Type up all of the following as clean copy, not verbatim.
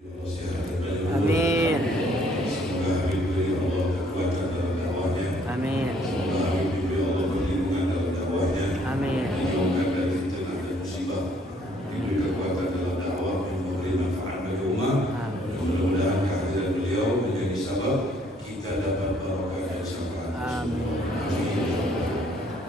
Amin. Semoga Habib beri Allah kekuatan dalam dakwahnya. Amin. Semoga Habib diberi Allah perlindungan dalam dakwahnya. Amin. Dijauhkan dari fitnah dan musibah. Diberi kekuatan dalam dakwah yang memberi manfaat bagi umat. Mudah-mudahan kehadiran beliau menjadi sebab kita dapat barokah dan syafaat. Amin.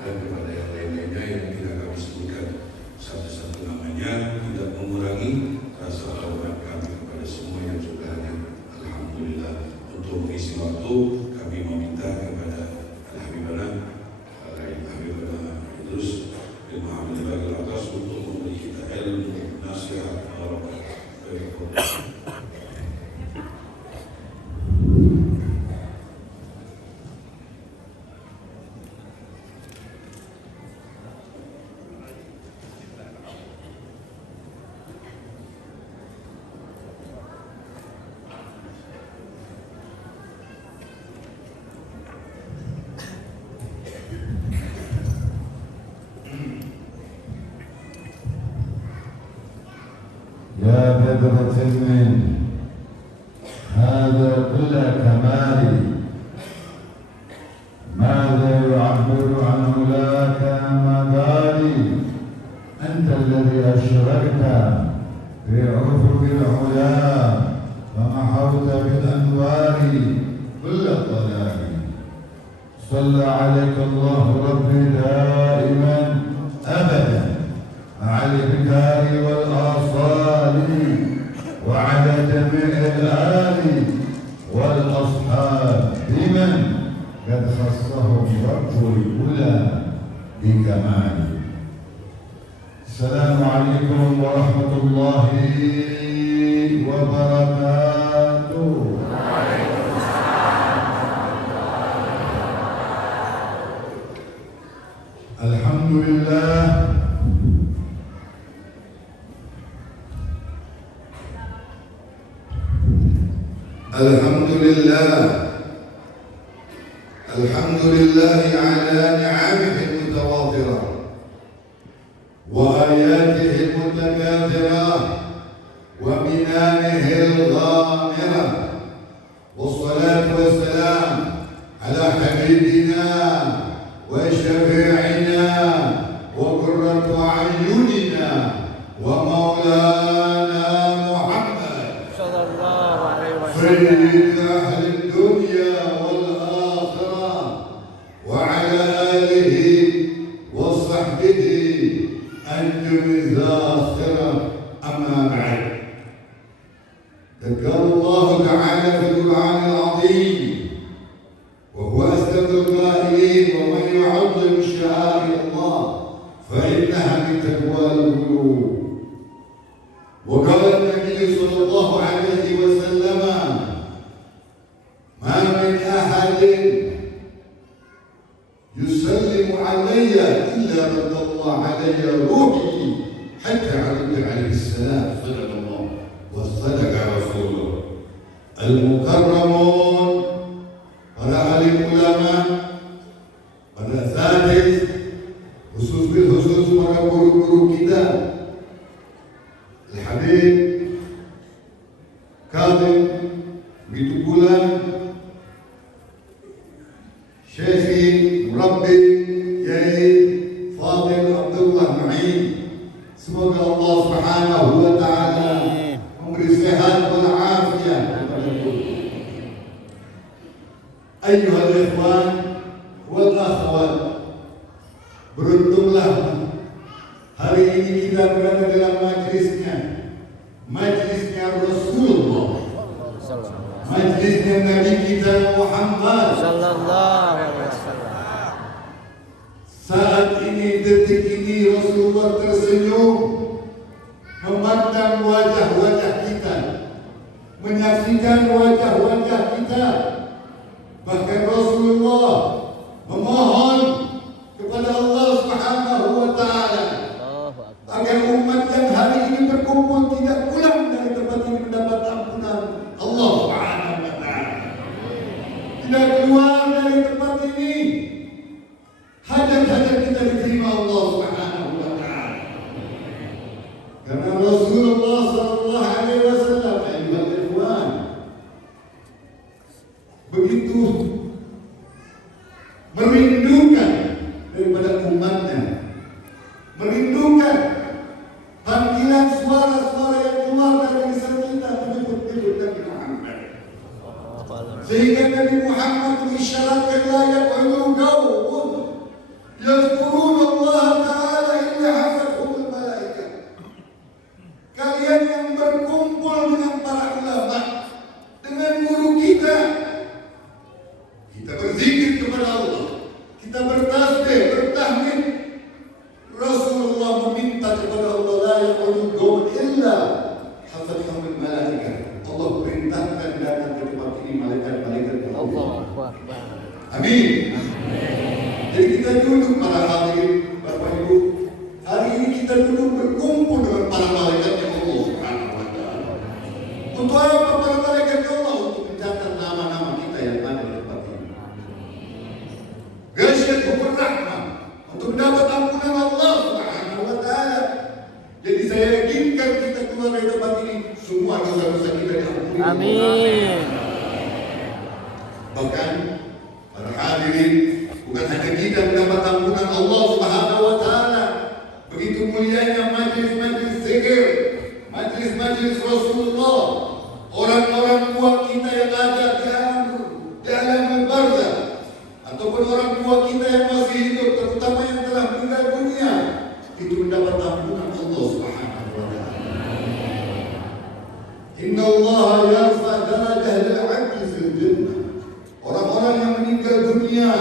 Dan kepada yang lain-lainnya yang tidak kami sebutkan satu-satu namanya, tidak mengurangi rasa hormat kami kepada semua yang sudah hadir. Alhamdulillah. Untuk mengisi waktu, kami meminta kepada Al-Habibana Idrus bin Muhammad Bagil atas untuk memberi kita ilmu, nasihat, barokah. يا بدر من هذا كل كمالي ماذا يعبر عن ولاك مبالي أنت الذي أشركت في أفق العلا ومحوت بالأنوار كل الضلال صلى عليك الله ربي دائما أبدا مع الإبكار والآصال وعلى جميع الآل والأصحاب بمن قد خصهم رب الأولى بكمال. السلام عليكم ورحمة الله وبركاته. الحمد لله الحمد لله الحمد لله على نعمه المتوافرة وآياته المتكاثرة ومنانه الغامرة والصلاة والسلام على حبيبنا وشفيعنا وقرة أعيننا ومولانا سيد أهل الدنيا والآخرة وعلى آله وصحبه أنجم الذاخرة. أما بعد، ذكر الله تعالى في القرآن العظيم وهو أصدق القائلين: ومن يعظم شعائر الله فإنها من تقوى القلوب. وقال النبي صلى الله عليه وسلم: ما من أحد يسلم علي إلا رد الله علي روحي حتى علمت عليه السلام. صدق الله وصدق رسوله. المكرمون para alim ulama, para asatidz, khusus bil khusus para guru-guru kita, Al-Habib Kadhim, begitu pula Syekhi Murabbi Kiai Fadil Abdullah Mu'in. Semoga Allah Subhanahu wa taala memberi sehat wal afiat. Ayyuhal ikhwan wal akhwat, beruntunglah hari ini kita berada dalam majlisnya Rasulullah, majlisnya Nabi kita Muhammad Sallallahu alaihi wasallam. Saat ini, detik ini, Rasulullah tersenyum memandang wajah-wajah kita, menyaksikan wajah-wajah kita. Bahkan Rasulullah memohon kepada Allah Subhanahu wa taala agar umat yang hari ini berkumpul tidak pulang dari tempat ini mendapat ampunan Allah Subhanahu wa taala. Tidak keluar dari tempat ini, hajat-hajat kita diterima Allah Subhanahu wa taala. Karena Rasulullah sallallahu alaihi wasallam, kemuliaan yang berkumpul dengan para ulama, dengan guru kita. Kita berzikir kepada Allah, kita bertasbih, bertahmid. Rasulullah meminta kepada Allah, la yaqulu qawlan illa hafathahul malaikah. Allah perintahkan datang ke tempat ini malaikat-malaikat Allah. Allahu Akbar. Amin. Jadi kita duduk para hadirin, Bapak Ibu. Hari ini kita duduk berkumpul dengan para malaikat Allah Subhanahu wa taala. Untuk apa para malaikat Allah? Untuk mencatat nama-nama kita yang ada di tempat ini. Ghasyatuhur rahmah, untuk mendapat ampunan Allah Subhanahu wa taala. Jadi saya yakinkan kita keluar dari tempat ini semua dosa-dosa kita diampuni. Amin. Bahkan para hadirin, bukan hanya kita mendapat ampunan Allah Subhanahu wa taala, begitu mulianya majlis-majlis zikir, majlis-majlis Rasulullah, orang-orang tua kita yang ada di alam barzakh, ataupun orang tua kita yang masih hidup, terutama yang telah meninggal dunia, itu mendapat ampunan Allah Subhanahu wa taala. Inna Allah yarfa darajah al-'abdi fil jannah. Orang-orang yang meninggal dunia,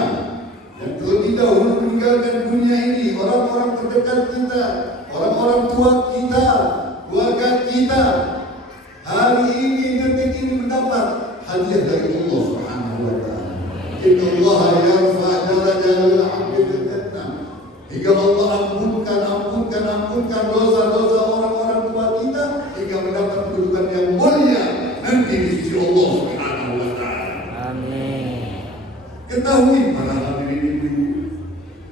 yang terlebih dahulu meninggalkan dunia ini, orang-orang terdekat kita, orang-orang tua kita, keluarga kita, hari ini, detik ini mendapat hadiah dari Allah Subhanahu wa taala. Inna Allah yarfa darajah al-'abdi fil jannah. Hingga Allah ampunkan dosa-dosa orang-orang tua kita, hingga mendapat kedudukan yang mulia nanti di sisi Allah Subhanahu wa taala. Amin. Ketahui para hadirin ibu-ibu,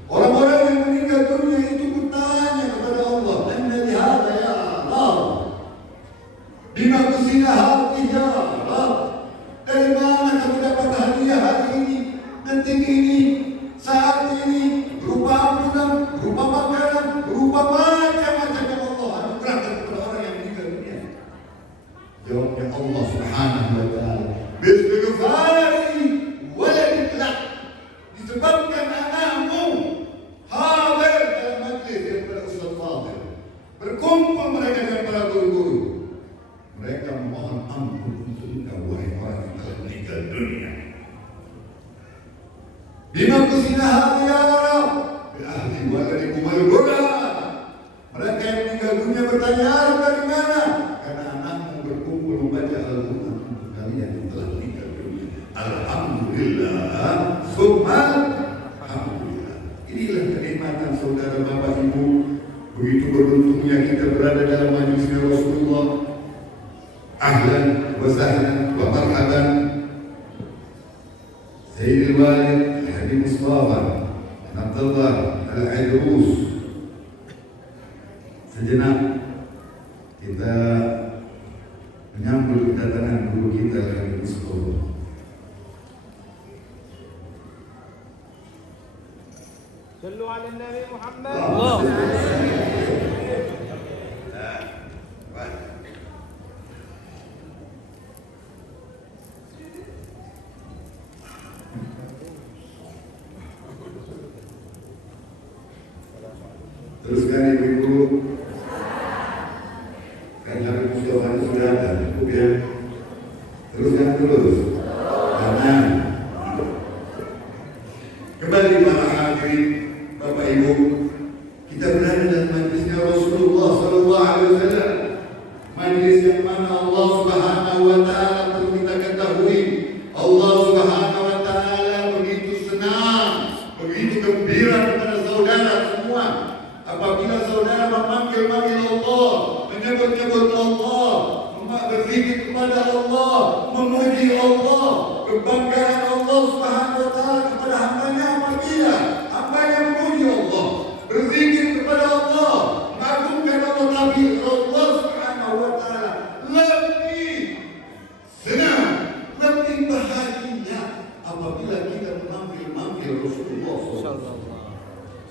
orang-orang yang meninggal dunia itu bertanya kepada Allah, "Anna li hadza ya Allah? Bima kusina hadhihi ya Allah?" Dari mana kami dapat hadiah hari ini, detik ini, saat ini, berupa ampunan, berupa makanan, berupa macam-macam yang Allah anugerahkan kepada orang yang meninggal dunia? Jawabnya Allah Subhanahu wa taala, "Bistighfari waladik lak." Disebabkan anakmu hadir dalam majlis daripada Ustaz Fadil, berkumpul mereka dengan para guru-guru, mereka memohon ampun untuk engkau wahai orang yang telah meninggal dunia. Bima kusina hadhihi ya Rabb bi ahli waladikum al-ghurra. Mereka yang meninggal dunia bertanya, "Ya Rabb, dari mana?" Karena anakmu berkumpul membaca Al-Quran untuk kalian yang telah meninggal dunia. Alhamdulillah, summa alhamdulillah. Inilah kenikmatan saudara Bapak Ibu. Begitu beruntungnya kita berada dalam majlisnya Rasulullah. Ahlan wa sahlan wa marhaban Sayyidil Walid Habib Mustafa Abdullah Al-Aidrus. Sejenak kita menyambut kedatangan guru kita Habib Mustafa. صلوا على النبي محمد. Allah. Teruskan ibu-ibu. Kan Habib Mustafa itu sudah ada, cukup ya. Teruskan terus. Aman. Kembali para hadirin, Bapak Ibu, kita berada dalam majlisnya Rasulullah Sallallahu Alaihi Wasallam. Majlis yang mana Allah Subhanahu Wa Taala perlu kita ketahui, Allah Subhanahu Wa Taala begitu senang, begitu gembira kepada saudara semua. Apabila saudara memanggil-manggil Allah, menyebut-nyebut Allah, berzikir kepada Allah, memuji Allah, kebanggaan Allah Subhanahu Wa Taala kepada hambanya. Apabila hambanya memuji Allah, berzikir kepada Allah, mengagungkan Allah, tapi Allah Subhanahu Wa Taala lebih senang, lebih bahagia apabila kita memanggil Rasulullah SAW.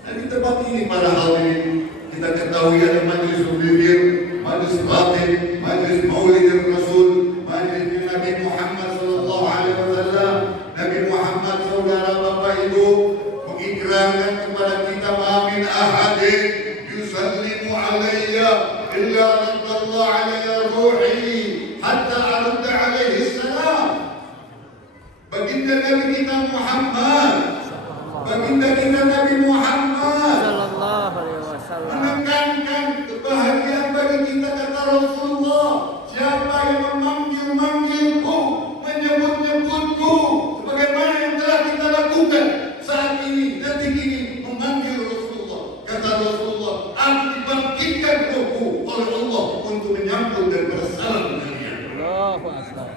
Dan di tempat ini para hadirin, kita ketahui ada majlis zikir, majlis khatib, majlis maulid Rasul, majlis Nabi Muhammad sallallahu alaihi wasallam. Nabi Muhammad, saudara Bapak Ibu, mengikrarkan kepada kita, "Ma min ahadin yusallimu alayya إلا رد الله على روحي حتى أرد عليه السلام. Baginda Nabi kita Muhammad, baginda kita Nabi Muhammad Sallallahu alaihi wasallam. menekankan kebahagiaan bagi kita, kata Rasulullah, siapa yang memanggil-manggilku, menyebut-nyebutku sebagaimana yang telah kita lakukan saat ini, detik ini, memanggil Rasulullah. Kata Rasulullah, aku dibangkitkan rohku oleh Allah untuk menyambut dan bersalam kalian. Allahu akbar.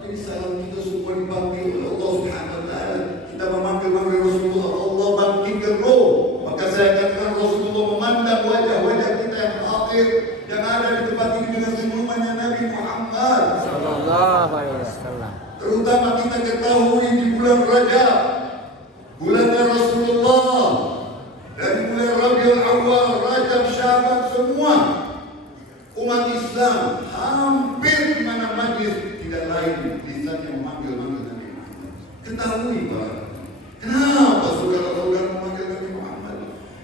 Jadi salam kita semua dipanggil oleh Allah Subhanahu wa taala. Kita memanggil Rasulullah, Allah bangkitkan roh. Maka saya katakan Rasulullah memandang wajah-wajah kita yang hadir, yang ada di tempat ini dengan senyumannya Nabi Muhammad Sallallahu alaihi wasallam. Terutama kita ketahui di bulan Rajab, bulannya Rasulullah, dari bulan Rabiul Awal, Rajab, Syaban, semua umat Islam hampir di mana majlis tidak lain lisan yang memanggil-manggil Nabi Muhammad. Ketahui Pak, kenapa saudara-saudara memanggil Nabi Muhammad?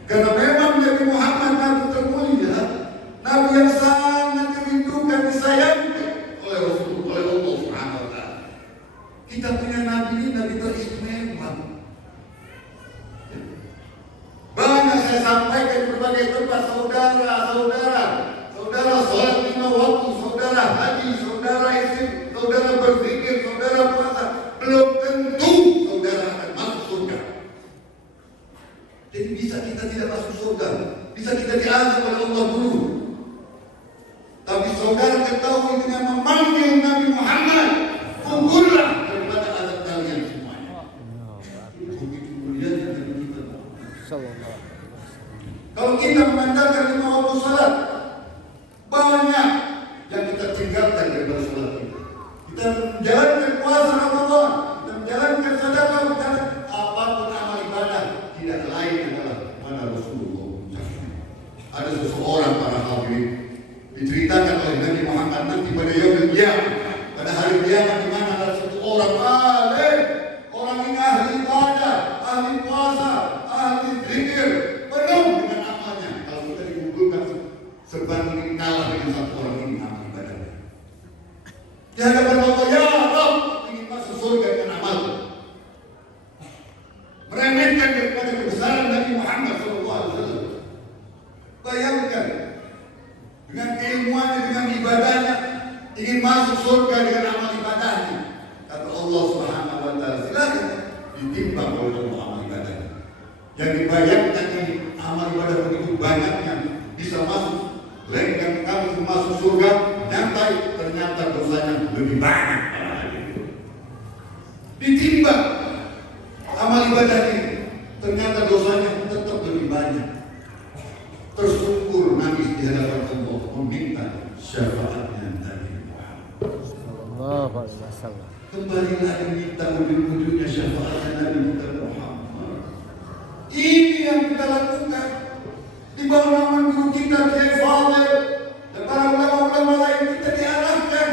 Karena memang Nabi Muhammad Nabi termulia, Nabi yang sangat dirindukan, disayangkan oleh Rasulullah, oleh Allah Subhanahu wa taala. Kita punya Nabi ini Nabi teristimewa. Banyak saya sampaikan di berbagai tempat, saudara sholat 5 waktu, saudara haji, saudara istri, saudara berzikir, saudara puasa, belum tentu saudara akan masuk surga. Jadi bisa kita tidak masuk surga, bisa kita diazab oleh Allah dulu. Tapi saudara ketahui dengan memanggil Nabi Muhammad, punggullah daripada azab kalian semuanya. Itu begitu mulianya Nabi kita. Sallallahu. Kalau kita mengandalkan 5 waktu salat, banyak yang kita tinggalkan daripada salat kita. Kita menjalankan puasa Ramadan, kita menjalankan sedekah, apapun amal ibadah, tidak lain adalah mana Rasulullah. Ada seseorang para hadirin diceritakan oleh Nabi Muhammad nanti pada yaumul qiyamah, pada hari kiamat, di mana ada satu orang alim, orang ini ahli ibadah, ahli puasa, ahli zikir, penuh dengan amalnya. Kalau kita dikumpulkan sebanding kalah dengan satu orang ini amal ibadahnya. Di hadapan Allah, ya Rabb, ingin masuk surga dengan amal. Meremehkan daripada kebesaran Nabi Muhammad SAW. Bayangkan, dengan keilmuannya, dengan ibadahnya, ingin masuk surga dengan amal ibadahnya. Kata Allah Subhanahu wa taala, silakan ditimbang oleh Allah amal ibadahnya. Yang dibayangkan ini amal ibadah begitu banyaknya, bisa masuk lengkap kamu masuk surga, nyantai ternyata dosanya lebih banyak. Ditimbang amal ibadah ini, ternyata dosanya tetap lebih banyak. Tersungkur nangis di hadapan Allah meminta syafaatnya Nabi Muhammad. Sallallahu alaihi wasallam. Kembali lagi minta ujung-ujungnya syafaatnya Nabi kita Muhammad. Ini yang kita lakukan di bawah naungan guru kita Kiai Fadil dan para ulama-ulama lain. Kita diarahkan,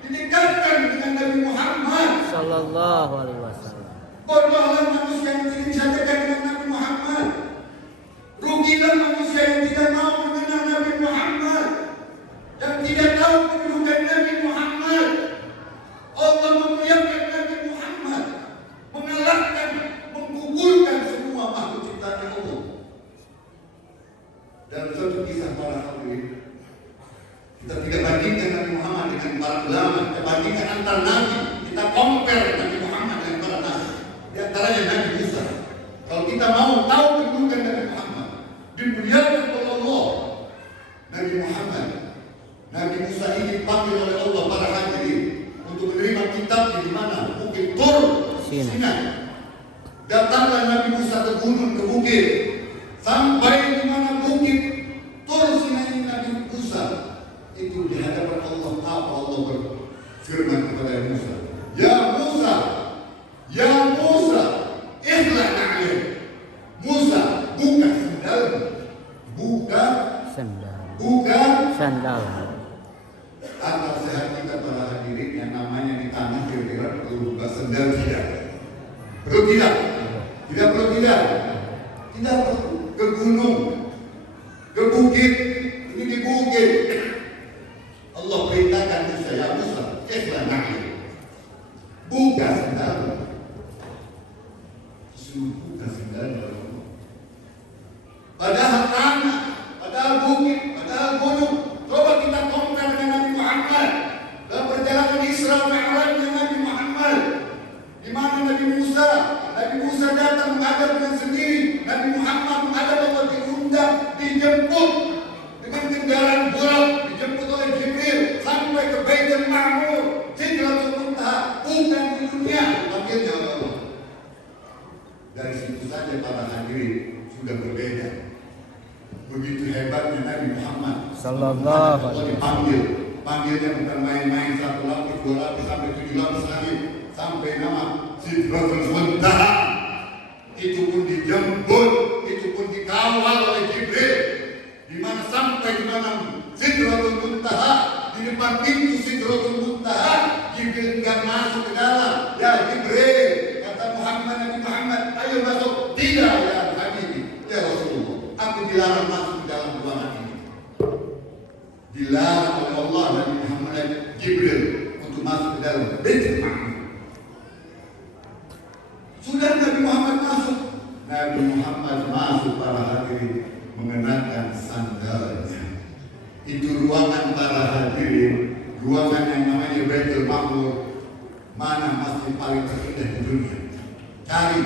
didekatkan dengan Nabi Muhammad. Sallallahu alaihi wasallam. Bodohlah manusia yang tidak disadarkan dengan Nabi Muhammad. Rugilah manusia yang tidak mau mengenal Nabi Muhammad, yang tidak tahu kedudukan Nabi Muhammad. Allah memuliakan Nabi Muhammad, mengalahkan, menggugurkan semua makhluk ciptaan Allah. Dalam suatu kisah para hadirin, kita tidak bandingkan Nabi Muhammad dengan para ulama, kita bandingkan antar nabi, kita compare Nabi Muhammad dengan para nabi. Di antaranya Nabi Musa. Kalau kita mau tahu kedudukan Nabi Muhammad, dimuliakan oleh Allah, Nabi Muhammad, Nabi Musa ini dipanggil oleh Allah para hadirin untuk menerima kitabnya di mana? Bukit Tur Sinai. Datanglah Nabi Musa ke gunung, ke bukit, sampai di mana bukit Tur Sinai Nabi Musa itu di hadapan Allah. Apa Allah berfirman kepada Musa? Ya Musa, ya Musa, ikhlas na'lim. Musa, buka sandal, buka Sandal. Akal sehat kita para hadirin yang namanya di tanah kira-kira perlu buka sandal tidak? Perlu tidak? Tidak perlu tidak? Tidak perlu. Ke gunung, ke bukit, ini di bukit, Allah perintahkan Musa, ya Musa, ikhlas na'il. Buka sendal. Suruh buka sendal. Padahal tanah, padahal bukit, padahal gunung. Coba kita compare dengan Nabi Muhammad dalam perjalanan Isra Mi'raj dengan Nabi Muhammad. Di mana Nabi Musa datang menghadap dengan sendiri. Nabi Muhammad menghadap Allah, diundang, dijemput dengan kendaraan burak, dijemput oleh Jibril sampai ke Baitul Ma'mur, Sidratul Muntaha, bukan di dunia, akhirnya Allah. Dari situ saja para hadirin sudah berbeda. Begitu hebatnya Nabi Muhammad Sallallahu Allah panggilnya bukan main-main, 1 lapis, 2 lapis, sampai 7 lapis lagi, sampai nama Sidratul Muntaha. Itu pun dijemput, itu pun dikawal oleh Jibril. Di mana sampai di mana Sidratul Muntaha, di depan pintu Sidratul Muntaha, Jibril enggak masuk ke dalam. Ya Jibril, kata Nabi Muhammad, ayo masuk. Tidak ya Habibi, ya Rasulullah, aku dilarang masuk ke dalam ruangan ini. Dilarang oleh Allah Nabi Muhammad Jibril untuk masuk ke dalam Baitul Ma'mur. Sudah Nabi Muhammad masuk. Nabi Muhammad masuk para hadirin mengenakan sandalnya. Itu ruangan para hadirin, ruangan yang namanya Baitul Ma'mur. Mana masjid paling terindah di dunia? Cari,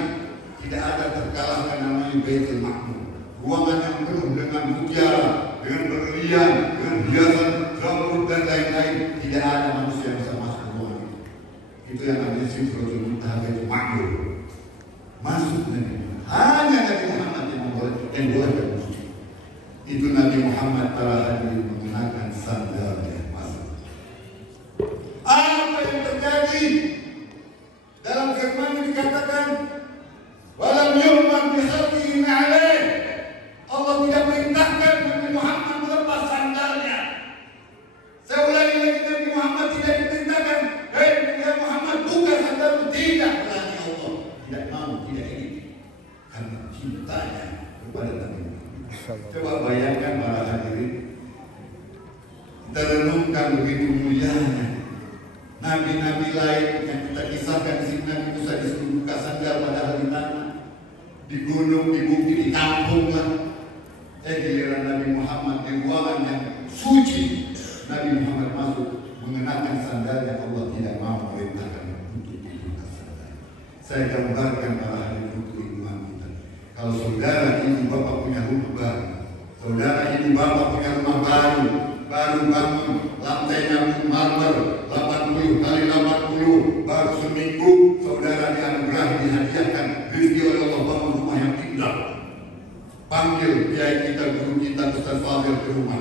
tidak ada terkalahkan namanya Baitul Ma'mur. Ruangan yang penuh dengan mutiara, dengan berlian, dengan hiasan zamrud dan lain-lain. Tidak ada manusia yang bisa masuk ruangan itu. Itu yang namanya Sidratul Muntaha, Baitul Ma'mur. Masuk Nabi Muhammad. Hanya Nabi Muhammad yang boleh masuk. Itu Nabi Muhammad para hadirin menggunakan sandalnya masuk. Apa yang terjadi? Dalam firman dikatakan, walam yu'mar bikhalqihi alaih. Allah tidak perintahkan Nabi Muhammad melepas sandalnya. Saya ulangi lagi, Nabi Muhammad tidak diperintahkan, hei ya Muhammad buka sandalmu. Tidak berani Allah. Tidak mau, tidak ingin. Karena cintanya kepada Nabi Muhammad. Coba bayangkan para hadirin, kita renungkan begitu mulianya Nabi-Nabi lain yang kita kisahkan di sini. Nabi Musa disuruh buka sandal padahal di tanah, di gunung, di bukit, di kampung lah. Giliran Nabi Muhammad di ruangan yang suci, Nabi Muhammad masuk mengenakan sandalnya. Allah tidak mau merintahkan untuk dibuka sandal. Saya gambarkan para hadirin untuk iman kita. Kalau saudara ibu bapak punya rumah baru, saudara ibu bapak punya rumah baru bangun, lantainya marmer 80 kali 80, baru seminggu saudara dianugerahi, dihadiahkan rezeki oleh Allah, bangun rumah yang indah. Panggil kiai kita, guru kita, Ustaz Fadil ke rumah.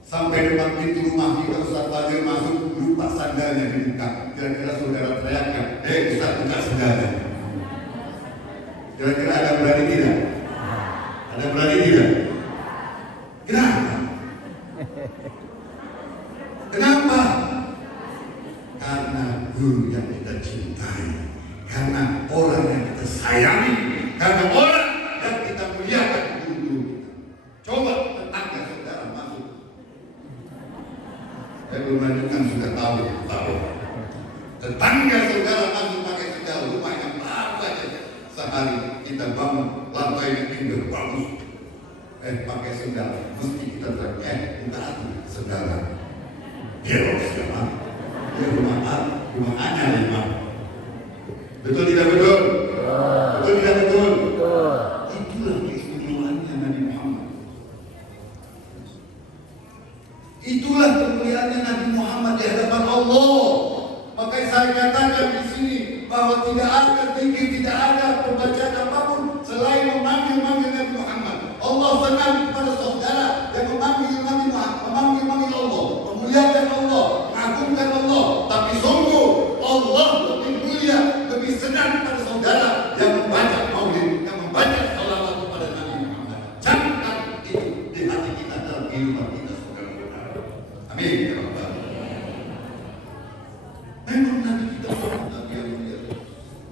Sampai depan pintu rumah kita, Ustaz Fadil masuk, lupa sandalnya dibuka. Kira-kira saudara teriakkan, Ustaz buka sandalnya. Kira-kira ada berani tidak? Ada berani tidak? Kenapa? Kenapa? Karena guru yang kita cintai, karena orang yang kita sayangi, karena orang yang kita muliakan, guru-guru kita. Coba tetangga saudara masuk. Saya belum lanjutkan, sudah tahu. Tetangga saudara masuk pakai sendal, rumah yang baru aja. Sehari kita bangun, lantainya indah, bagus. Pakai sendal, mesti kita buka sendal. Dia siapa? Dia rumah anak imam. Betul tidak betul? Betul tidak betul? Itulah keistimewaannya Nabi Muhammad. Itulah kemuliaannya Nabi Muhammad di hadapan Allah. Makanya saya katakan di sini bahwa tidak ada zikir, tidak ada pembacaan apapun selain memanggil Nabi Muhammad. Allah senang kepada saudara yang memanggil Nabi Muhammad, memanggil Allah, memuliakan Allah, mengagungkan Allah. Tapi sungguh Allah lebih mulia, lebih senang kepada saudara yang membaca maulid, yang membaca salawat kepada Nabi Muhammad. Camkan itu di hati kita, dalam kehidupan kita, saudara-saudara. Amin. Memang Nabi kita Nabi yang mulia.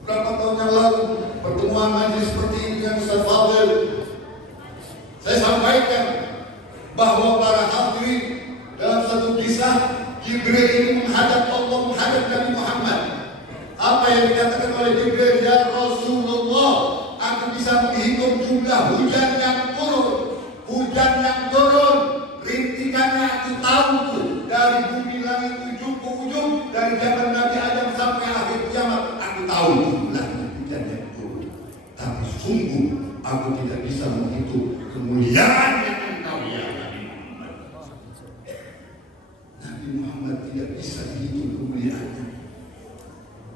Berapa tahun yang lalu pertemuan majlis seperti ini dengan Ustaz Fadil, saya sampaikan bahwa para hadirin dalam satu kisah Jibril ini menghadap Allah, menghadap Nabi Muhammad. Apa yang dikatakan oleh Jibril? Ya Rasulullah, aku bisa menghitung jumlah hujan yang turun, rintikannya aku tahu tuh, dari bumi langit ujung ke ujung, dari zaman Nabi Adam sampai akhir kiamat, aku tahu jumlah hujan yang turun. Tapi sungguh aku tidak bisa menghitung kemuliaan yang engkau ya Nabi Muhammad. Nabi Muhammad tidak bisa dihitung kemuliaannya.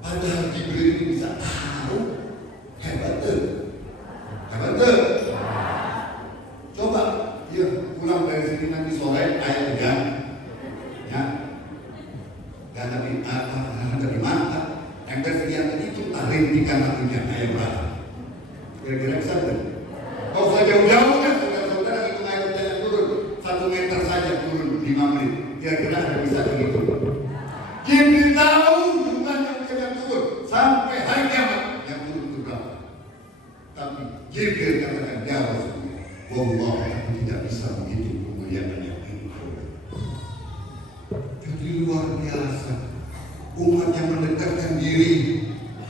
Padahal Jibril ini bisa tahu. Hebat tuh. Coba dia pulang dari sini nanti sore air hujan, ya, dan dari mana? Yang tersedia itu tak rintikan hujan air berapa? Kira-kira bisa kan? Kalau saya jauh-jauh kan, saudara-saudara itu air hujan yang turun 1 meter saja turun 5 menit. Kira-kira ada bisa begitu? Jibril tahu jumlahnya hujan yang turun sampai hari kiamat yang turun itu berapa? Tapi Jibril katakan ya Rasulullah, wallah aku tidak bisa menghitung kemuliaan yang engkau. Jadi luar biasa umat yang mendekatkan diri.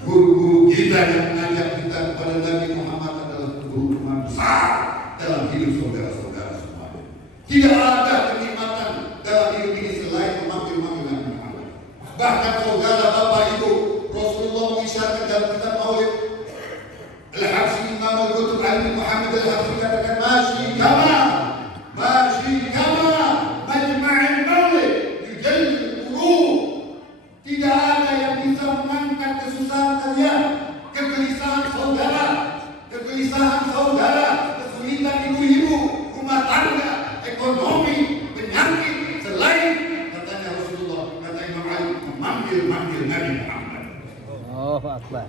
Guru-guru kita yang mengajak kita kepada Nabi Muhammad adalah guru besar dalam hidup saudara-saudara semuanya. Tidak ada kenikmatan dalam hidup ini selain memanggil-manggil Nabi Muhammad. Bahkan saudara bapak ibu, Rasulullah mengisyaratkan dalam kitab Maulid Al-Habsyi Imam Al-Qutub Ali Muhammad Al-Habsyi katakan masyi kama majma'il maulid yujallil qulub. Tidak ada yang bisa mengangkat kesusahan kalian, kegelisahan saudara, kesulitan ibu-ibu, rumah tangga, ekonomi, penyakit, selain katanya Rasulullah, kata Imam Ali, memanggil Nabi Muhammad. Allahu Akbar.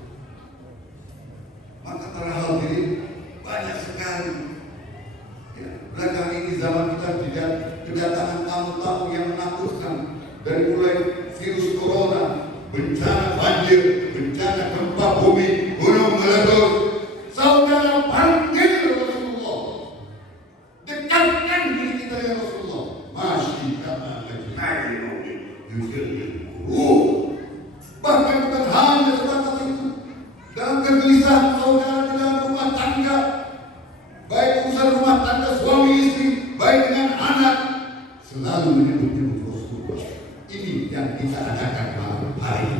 Maka para hadirin banyak sekali. Ya, belakang ini zaman kita tidak kedatangan tamu-tamu yang menakutkan, dari mulai virus corona, bencana banjir, bencana gempa bumi, gunung meletus. Saudara panggil Rasulullah, dekatkan diri kita dengan Rasulullah. Masih kata majma'il maulid yujallil qulub. Bahkan bukan hanya sebatas itu, dalam kegelisahan saudara di dalam rumah tangga, baik urusan rumah tangga suami istri, baik dengan anak, selalu menyebut Rasulullah. Ini yang kita adakan malam hari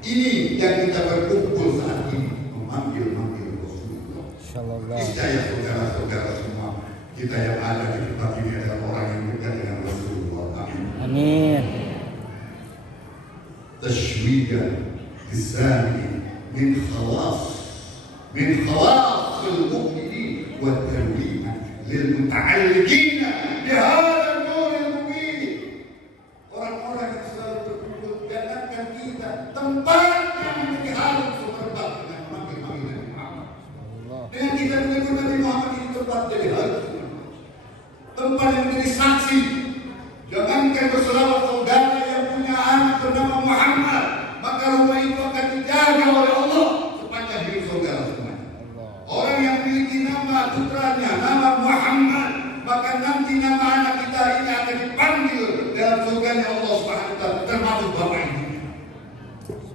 ini, yang kita berkumpul saat ini, memanggil Rasulullah. Niscaya saudara-saudara semua kita yang ada di tempat ini adalah orang yang dekat dengan Rasulullah. Amin. Tashwiqan lisani min khawas al-mu'minin wa tanwiman lil muta'alliqin bihadha an-nur al-mubin. Orang-orang yang selalu berkumpul, jangankan kita, tempat yang menjadi harum semerbak dengan memanggil Nabi Muhammad. Dengan kita menyebut Nabi Muhammad, ini tempat jadi harum, tempat yang menjadi saksi. Jangankan berselawat saudara yang punya anak bernama Muhammad, maka rumah itu akan dijaga oleh Allah sepanjang hidup saudara semuanya. Orang yang memiliki nama putranya, nama Muhammad, maka nanti nama anak kita ini akan dipanggil dalam surganya Allah Subhanahu wa taala, termasuk bapak ibunya.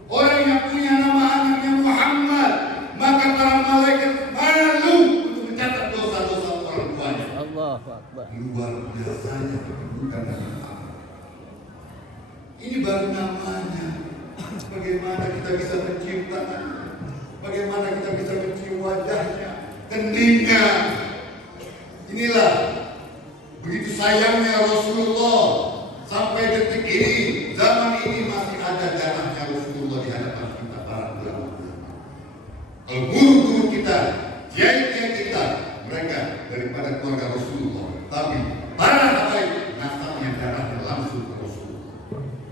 Orang yang punya nama anaknya Muhammad, maka para malaikat malu untuk mencatat dosa-dosa orang tuanya. Allahu Akbar. Luar biasanya kedudukan Nabi Muhammad. Ini baru namanya. Bagaimana kita bisa mencium tangannya? Bagaimana kita bisa mencium wajahnya, keningnya? Inilah begitu sayangnya Rasulullah sampai detik ini, zaman ini masih ada darahnya Rasulullah di hadapan kita para ulama. Kalau guru-guru kita, kiai-kiai kita, mereka daripada keluarga Rasulullah, tapi para habaib nasabnya darahnya langsung ke Rasulullah.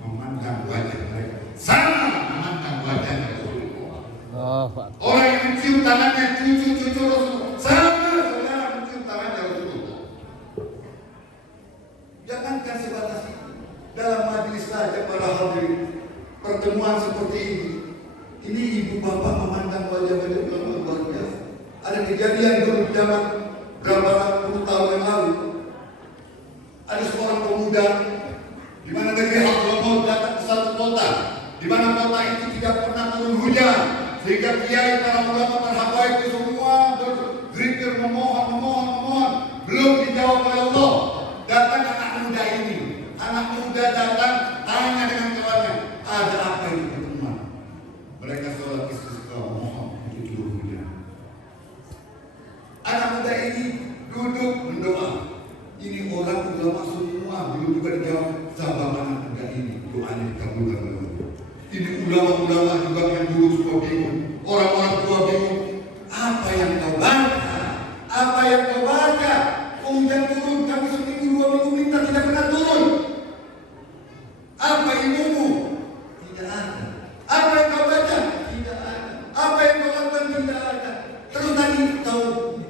Memandang wajah mereka sama memandang wajah Rasulullah. Orang yang mencium tangannya cucu-cucu Rasulullah sama saudara mencium tangannya Rasulullah. Jangankan sebatas itu, dalam majelis saja para hadirin, pertemuan seperti ini ibu bapak memandang wajah-wajah luar biasa. Ada kejadian dulu zaman berapa puluh tahun yang lalu, ada seorang pemuda di di mana negeri Hadramaut datang ke satu kota, di mana kota itu tidak pernah turun hujan, sehingga kiai, para ulama, para habaib itu semua berzikir, memohon, belum dijawab oleh Allah. Datang anak muda ini, anak muda datang tanya dengan kawannya, ada apa ini pertemuan? Mereka sholat istisqa, mohon itu turun hujan. Anak muda ini duduk berdoa. Ini orang ulama semua belum juga dijawab. Sabar anak muda ini, doanya dikabulkan oleh Allah. Ini ulama-ulama juga yang dulu suka bingung, orang-orang tua bingung. Apa yang kau baca? Apa yang kau baca? Hujan turun, kami seminggu 2 minggu minta tidak pernah turun. Apa ilmumu? Tidak ada. Apa yang kau baca? Tidak ada. Apa yang kau lakukan? Tidak ada. Terus tadi kau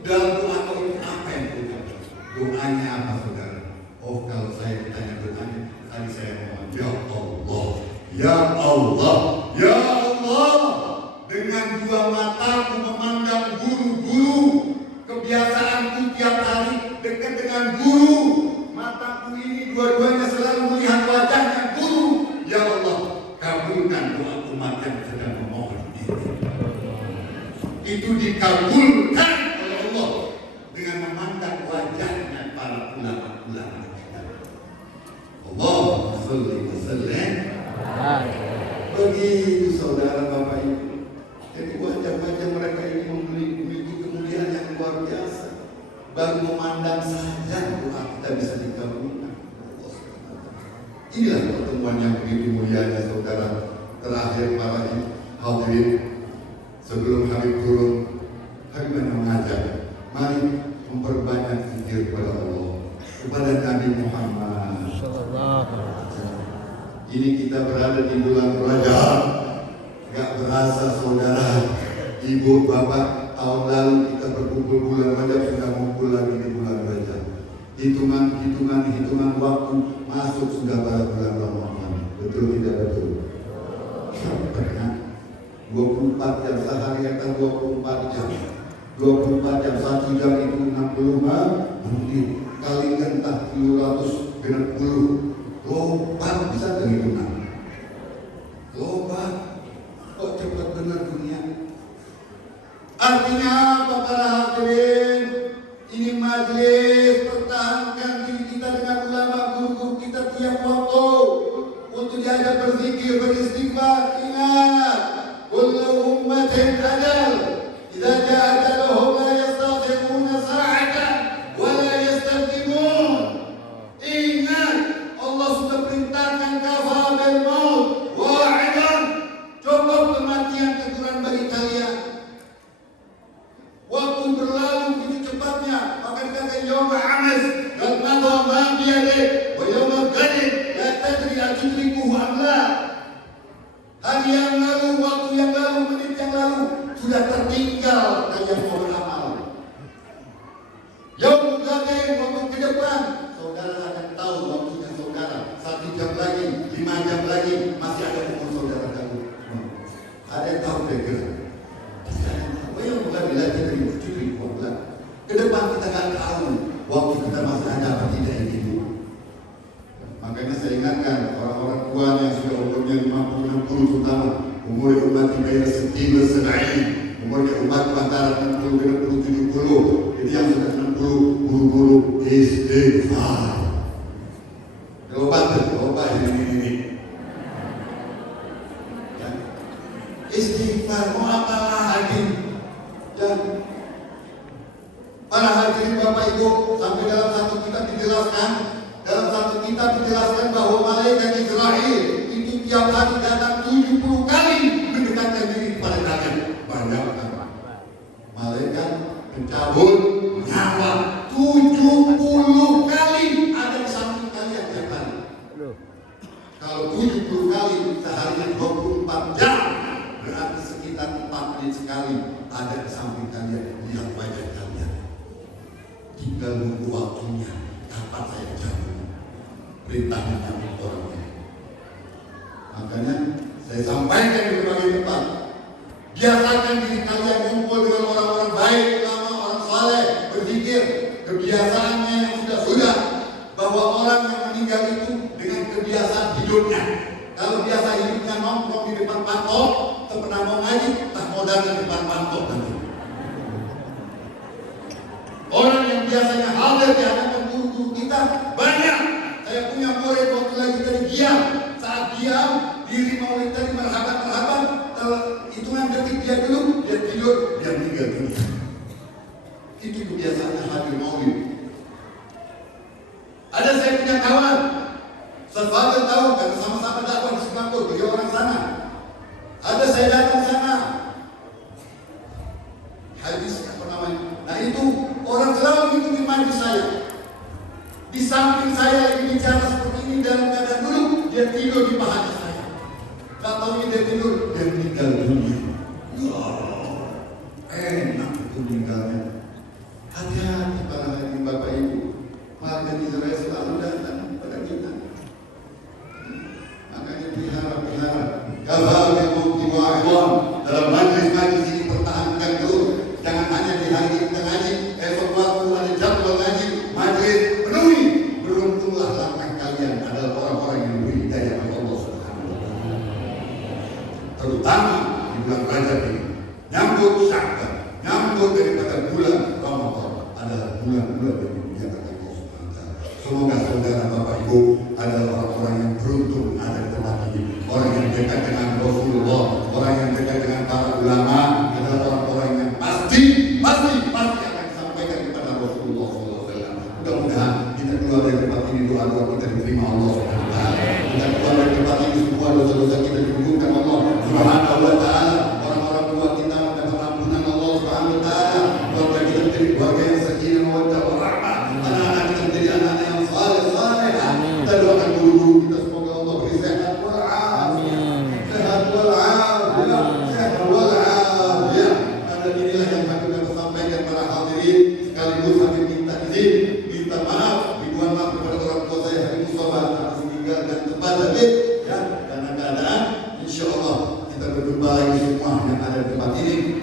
dalam doa kau itu apa yang kau baca? Doanya apa, saudara? Oh, kalau saya ditanya doanya, tadi saya mohon, ya Allah, ya Allah, ya Allah, dengan 2 mataku memandang guru-guru. Kebiasaanku tiap hari dekat dengan guru. Mataku ini dua-duanya selalu melihat wajahnya guru. Ya Allah, kabulkan doa umat yang sedang memohon ini. Itu dikabulkan oleh Allah dengan memandang wajahnya para ulama-ulama kita. Allahumma sholli wa sallim. Begitu saudara Bapak Ibu. Jadi wajah-wajah mereka ini memiliki kemuliaan yang luar biasa. Baru memandang saja doa kita bisa dikabulkan. Inilah pertemuan yang begitu mulianya saudara. Terakhir para hadirin, sebelum Habib turun, Habib mengajak, mari memperbanyak zikir kepada Allah, kepada Nabi Muhammad. Ini kita berada di bulan Rajab. Gak berasa saudara, ibu, bapak, tahun lalu kita berkumpul bulan Rajab, sudah ngumpul lagi di bulan Rajab. Hitungan waktu masuk sudah pada bulan Ramadan. Betul tidak betul? Pernah 24 jam sehari akan 24 jam. 24 jam 1 jam itu 60 menit. Kali entah 760. Lobat bisa terhitungan. Lobat. Kok cepat benar dunia? Artinya apa para hadirin? Ini majelis, pertahankan diri kita dengan ulama guru-guru kita tiap waktu untuk diajak berzikir, beristighfar. Ingat, kullu ummatin ajal, idza jaa ajaluhum la yastakhiruna sa'atan wa la yastaqdimun. Ingat, Allah sudah perintahkan kafa bil maut wa'idan. Cukup kematian teguran bagi kalian. Waktu berlalu begitu cepatnya. Maka dikatakan yawma amas dan madha ma biyadih wa yawma gadid la tadri atudrikuhu am la. Hari yang lalu, waktu yang lalu, menit yang lalu sudah tertinggal kalian mau beramal. Yawma gadid, waktu ke depan saudara akan tahu waktunya saudara. 1 jam lagi, 5 jam lagi masih ada umur saudara kamu. Ada yang tahu kira-kira? Yang bukan belajar dari cuci bulan. Ke depan kita nggak tahu waktu kita masih ada apa tidak ini. Makanya saya ingatkan orang-orang tua yang sudah umurnya 50-60 terutama umur umat di bayar sekilas senai, umurnya umat antara 60 dengan 70. Jadi yang sudah 60 guru-guru istighfar. Obat ini. Istighfar mau apa lagi? Dan para hadirin Bapak Ibu, sampai dalam satu kitab dijelaskan bahwa malaikat Israel itu tiap hari datang 70 kali mendekatkan diri kepada kalian. Bayangkan, malaikat mencabut nyawa 70 kali ada di samping kalian tiap hari. Kalau 70 kali seharinya 24 jam, berarti sekitar 4 menit sekali ada di samping kalian, lihat wajah kalian. Tinggal nunggu waktunya, kapan saya cabut perintahnya cabut orangnya. Makanya saya sampaikan di berbagai tempat, biasakan diri kalian kumpul dengan orang-orang baik, ulama, orang saleh, berzikir. Kebiasaannya yang sudah bahwa orang yang meninggal itu dengan kebiasaan hidupnya. Kalau biasa hidupnya nongkrong di depan pantok, tak pernah mau ngaji, tak modal di depan pantok nanti. Orang yang biasanya hadir di hadapan guru-guru kita banyak. Saya punya murid waktu lagi tadi diam, saat diam diri maulid tadi marhaban, hitungan detik dia dulu, dia tidur, dia meninggal dunia. Itu kebiasaannya hadir maulid. Ada saya punya kawan, sesuatu tahu karena sama-sama dakwah di Singapura, beliau orang sana. Ada saya datang sana, hadis apa namanya? Nah itu orang selalu mengikuti majlis saya. Di samping saya lagi bicara seperti ini dalam keadaan duduk, dia tidur di paha saya. Tak tahu dia tidur, dia meninggal dunia. Ya, enak itu meninggalnya. Hati-hati para hadirin Bapak Ibu. Warga Israel selalu datang pada kita. Makanya pelihara. Kafal bimuti wa'idwan. Dalam majlis-majlis ini pertahankan terus. Jangan hanya di hari kita ngaji, esok waktu ada jadwal ngaji, majlis penuhi. Beruntunglah langkah kalian adalah orang-orang yang diberi hidayah oleh Allah Subhanahu wa Ta'ala. Terutama di bulan Rajab ini, nyambut Sya'ban, nyambut daripada bulan Ramadan adalah bulan-bulan yang dimuliakan Allah Subhanahu wa Ta'ala. Semoga saudara Bapak Ibu adalah orang-orang yang beruntung ada di tempat ini, orang yang dekat dengan Rasulullah, orang yang dekat dengan para ulama, adalah orang-orang yang pasti akan disampaikan kepada Rasulullah SAW. Mudah-mudahan kita keluar dari tempat ini, doa-doa kita diterima Allah Subhanahu wa Ta'ala. Kita keluar dari tempat ini, semua dosa-dosa kita diampuni Allah Subhanahu wa Ta'ala. Orang-orang tua kita mendapat ampunan Allah Subhanahu wa Ta'ala. Keluarga kita menjadi keluarga yang sakinah mawaddah warahmah. Anak-anak kita menjadi anak-anak yang saleh. Kita doakan guru-guru kita, semoga Allah beri sehat wal afiyah. Sehat wal afiyah. Sehat wal afiyah. Dan inilah yang kami sampaikan para hadirin, sekaligus kami minta izin, minta maaf, mohon maaf kepada orang tua saya Habib Mustafa atas meninggalkan tempat Habib ya, karena keadaan insya Allah kita berjumpa lagi semua yang ada di tempat ini.